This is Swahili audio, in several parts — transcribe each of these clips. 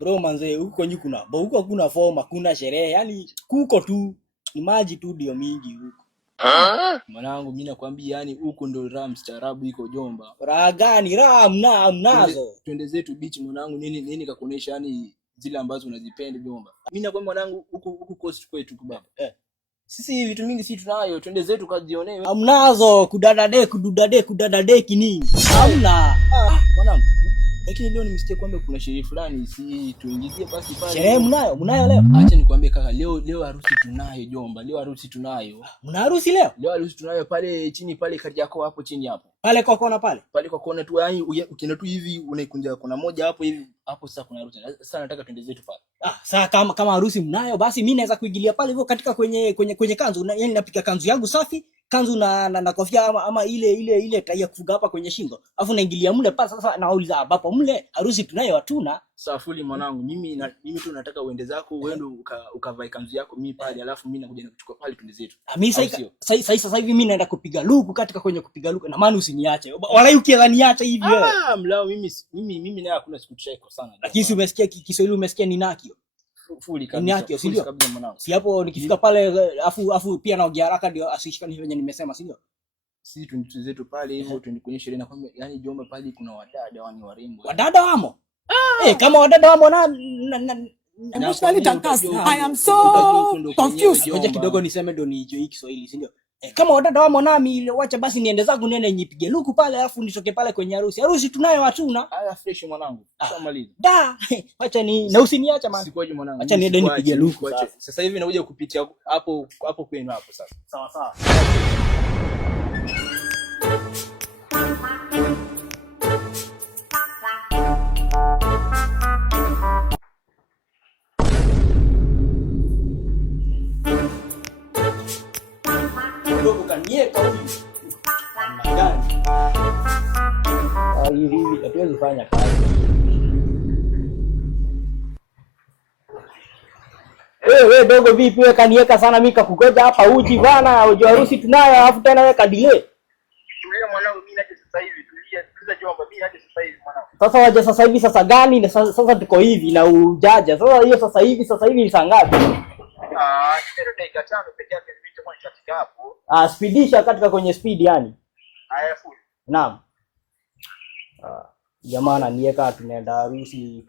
Bro manze, huko nyi kuna huko kuna form, kuna sherehe, yani kuko tu ni maji tu ndio mingi huko. Mwanangu mimi nakwambia yani huko ndo raha mstaarabu iko Jomba. Raha gani? Raha mnazo. Twende zetu beach mwanangu, nini kakuonesha yani zile ambazo unazipenda Jomba. Mimi nakwambia mwanangu huko coast kwetu tu baba. Sisi vitu mingi si tunayo, twende zetu kajionee. Amnazo kudadade kinini? Hamna. Mwanangu. Lakini leo nimesikia kwamba kuna sherehe fulani, si tuingizie basi pale. Sherehe mnayo leo? Acha nikwambie kaka, leo harusi tunayo Jomba. Leo harusi tunayo. Mna harusi leo? Leo harusi tunayo pale chini pale kati yako hapo chini hapo. Pale kwa kona pale. Pale kwa kona tu, yani ukienda tu hivi unaikunja kuna moja hapo hivi. Hapo sasa kuna harusi. Sasa nataka twende zetu pale. Sasa kama harusi mnayo basi mimi naweza kuingilia pale hivyo katika kwenye kanzu. Yani napika kanzu yangu safi, kanzu na kofia ama ile tai ya kufuga hapa kwenye shingo. Alafu naingilia mle pale sasa nauliza hapo mle harusi tunayo hatuna. Safuli mwanangu, mimi tu nataka uende zako, uende ukavae kanzu yako mimi pale, alafu mimi nakuja nakuchukua pale twende zetu. Mimi sasa hivi mimi naenda kupiga luku katika kwenye kupiga luku na maana usiniache. Wala ukianza niache hivi wewe. Mlao mimi naye hakuna siku tushako sana. Lakini si umesikia Kiswahili umesikia ni nakio. Fuli kabisa. Ni kabisa mwanangu. Si hapo nikifika pale afu pia naongea haraka ndio asishikane venye nimesema, si ndio? Sisi twende zetu pale hivyo twende kwenye sherehe na kwamba yani Jomba pale kuna wadada wani warembo. Wadada wamo? Kama wadada wamo na emotionally downcast. I am so confused. Ngoja kidogo niseme ndio nijue Kiswahili, si ndio? Kama wadada wamo nami wacha basi niende zangu nene nipige luku pale alafu nitoke pale kwenye harusi. Harusi tunayo hatuna. Haya fresh mwanangu. Shamaliza. Acha na usiniache man. Sikoje mwanangu. Acha niende nipige luku. Sasa hivi nakuja kupitia hapo kwenu hapo sasa. Sawa. Ndogo kanieka huyu. Magani. Hivi hatuwezi fanya kazi. Wewe dogo vipi wewe kanieka sana mimi kakugoja hapa uji bana, uje harusi tunayo alafu tena wewe kadile. Tulia mwanangu, mimi naje sasa hivi, tulia Jomba, mimi naje sasa hivi mwanangu. Sasa waje sasa hivi sasa gani? Sasa tuko hivi na ujaja. Sasa hiyo sasa hivi ni saa ngapi? Ndio dakika 5 pekee yake nipite kwa katika hapo. Speedisha katika kwenye speed yani. Haya full. Naam. Jamaa nieka tunaenda harusi,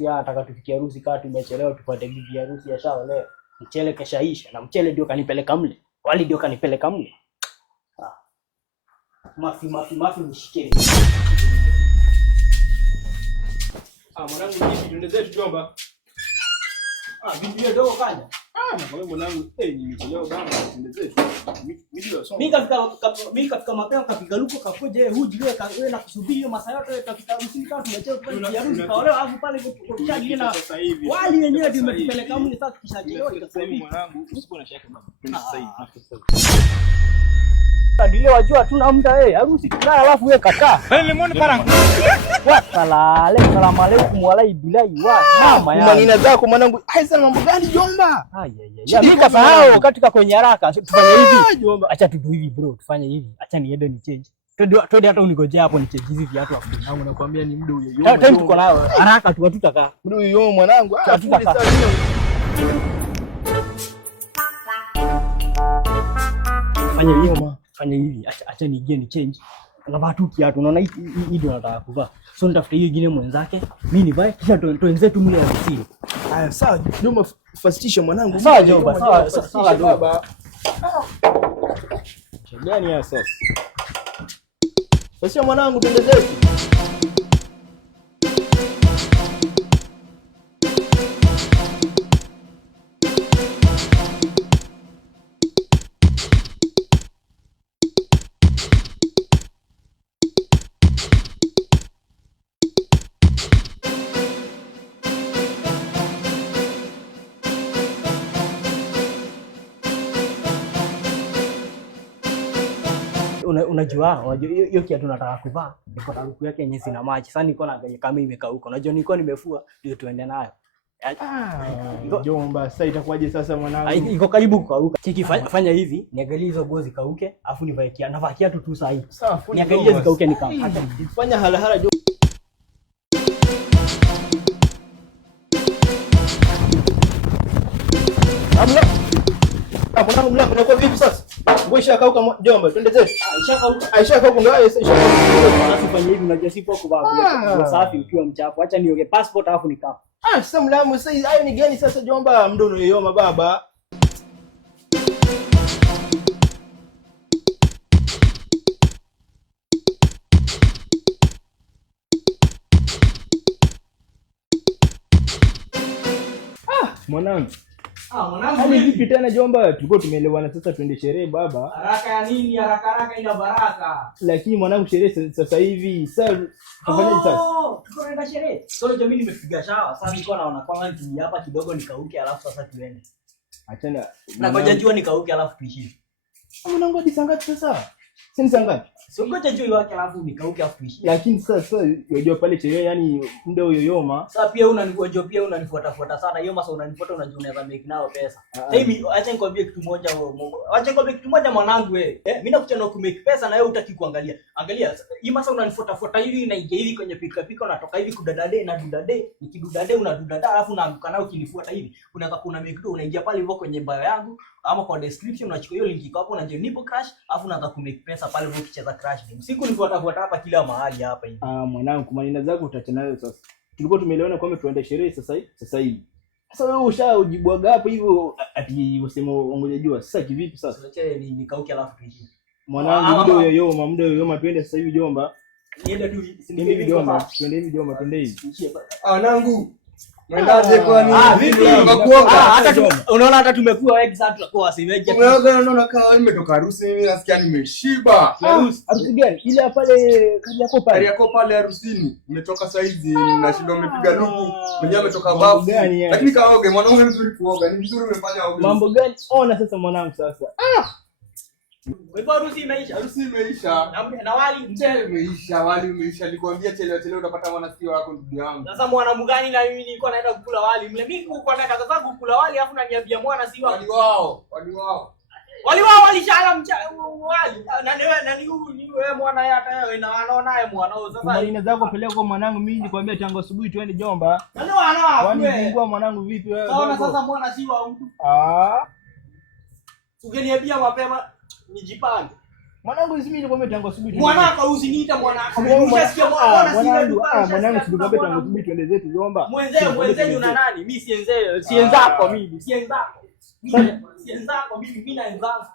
nataka tufikie harusi kama tumechelewa tupate bibi harusi ya shao leo. Mchele keshaisha na mchele ndio kanipeleka mle. Wali ndio kanipeleka mle. Mafi nishike. Mwanangu hivi twende zetu Jomba. Bibi ndio kaja. Na kwa mwanangu nimechelewa bana twende zetu. Mimi kafika mapema kapiga luko kafoje huji wewe na kusubiri hiyo masaa yote katika msingi kama tumechelewa tupate harusi kaolewa alafu pale kuchaji na wali wenyewe ndio umetupeleka mle sasa kishachelewa sasa hivi mwanangu usipo na shaka baba. Twende sasa hivi. Ndio wajua hatuna muda harusi tunayo alafu wewe kataa. Lemoni parang. Salamu alaykum walai bilai wa mama yangu. Manina zako mwanangu. Sana mambo gani Jomba? Mimi kasahau katika kwenye haraka tufanye hivi. Acha tudu hivi bro, tufanye hivi. Acha niende ni change. Twende hata unigojea hapo ni change hizi viatu afu nangu nakwambia ni muda huyo. Time tuko nayo haraka tu hatutakaa. Muda huyo mwanangu. Hatutakaa. Fanya hivi. Acha niingie ni change. Ngava tu kiatu unaona hii ndio nataka kuvaa. So nitafuta hiyo nyingine mwenzake. Mimi nivae kisha tuenze tu mle ofisini. Haya sawa, Jomba fastisha mwanangu. Sawa Jomba, sawa baba. Gani ya sasa? Fastisha mwanangu twende zetu. Unajua hiyo kiatu nataka kuvaa iko na ruku yake yenye sina maji. Sasa niko na kama imekauka. Unajua nilikuwa nimefua ndio tuende nayo. Jomba sasa itakuwaje sasa mwanangu? Iko karibu kukauka. Chiki fanya hivi, niangalie hizo gozi kauke, afu nivae kiatu. Navaa kiatu tu sasa hivi. Sawa, niangalie zikauke nikam. Fanya haraka Mwanangu mlango unakuwa vipi sasa? Ngoja ishakauka jomba, twende zetu. Ishakauka ndio Sasa fanya hivi unajua sipo kwa safi ukiwa mchafu. Acha nioge passport alafu nikapa. Sasa mlamu sasa hayo ni gani sasa jomba? Muda unayoyoma baba. Mwanangu. Mwanangu. Hali vipi tena jomba? Tulikuwa tumeelewana sasa twende sherehe baba. Haraka ya nini? Haraka ina baraka. Lakini mwanangu sherehe sasa hivi. Sasa tufanyaje sasa? Tunaenda sherehe. Sio jamii nimepiga shawa. Sasa niko naona kwamba nituni hapa kidogo nikauke alafu sasa tuende. Achana. Na ngoja jua nikauke alafu tuishi. Mwanangu hadi saa ngapi sasa? Si saa ngapi? Sio ngoja jua yake alafu nikauke alafu tuishi. Lakini sasa unajua pale sherehe yani muda uyoyoma. Sasa pia unanijua pia unanifuata sana. Hiyo masa unanifuata unajua unaweza make nao pesa. Mimi acha nikwambie kitu moja acha nikwambie kitu moja mwanangu wewe. Mimi nakuchana ku make pesa na wewe hutaki kuangalia. Angalia hii masa unanifuata hivi na ingia hivi kwenye pika unatoka hivi kudadade na dudade. Nikidudade unadudada alafu unaanguka nao ukinifuata hivi. Unaweza kuna make do unaingia pale hivyo kwenye bio yangu ama kwa description unachukua hiyo link iko hapo unajua nipo crash alafu unaanza ku make pesa pale hivyo ukicheza crash game. Siku nifuata hapa kila mahali hapa hivi. Mwanangu kwa maneno zako utachana nayo sasa. Tulikuwa tumeelewana kwamba tuende sherehe sasa hivi. Sasa wewe ushajibwaga hapo hivyo ati useme ongoje jua. Sasa kivipi sasa? Acha nikauke alafu tuishi. Mwanangu muda yoyoma twende sasa hivi jomba. Niende tu hivi jomba. Twende hivi jomba, twende hivi. Wanangu. Mwendaje kwa nini? Vipi? Hata unaona hata tumekuwa wengi sana tutakuwa wasimeje. Unaona kama nimetoka harusi mimi nasikia nimeshiba. Harusi gani? Ile pale kali yako pale harusini. Nimetoka saa hizi nashinda umepiga luku. Mwenyewe ametoka bafu. Lakini kaoge mwanaume mzuri kuoga. Ni mzuri umefanya oge. Mambo gani? Ona sasa mwanangu sasa. Kwa hivyo harusi imeisha. Na wali mchele umeisha, wali umeisha. Nilikwambia chelewa utapata mwanasio wako ndugu yangu. Sasa mwana gani na mimi nilikuwa naenda kukula wali. Mimi nilikuwa na kaza zangu kukula wali alafu unaniambia mwana si wali wao. Wali wao walishala mchele wali. Na ni wewe mwana hata wewe na wanaona naye mwana. Sasa maneno zako peleka kwa mwanangu mimi nikwambia tangu asubuhi twende jomba. Nani wana wewe? Waningua mwanangu vipi wewe? Sasa mwana si wa mtu. Ungeniambia mapema nijipange. Mwanangu mimi nikwambia tangu asubuhi. Mwanako usiniita mwanako. Unasikia mwanangu sikwambia tangu asubuhi twende zetu jomba. Mwenzenu na nani? Mimi sienzako mimi. Sienzako mimi na enzangu.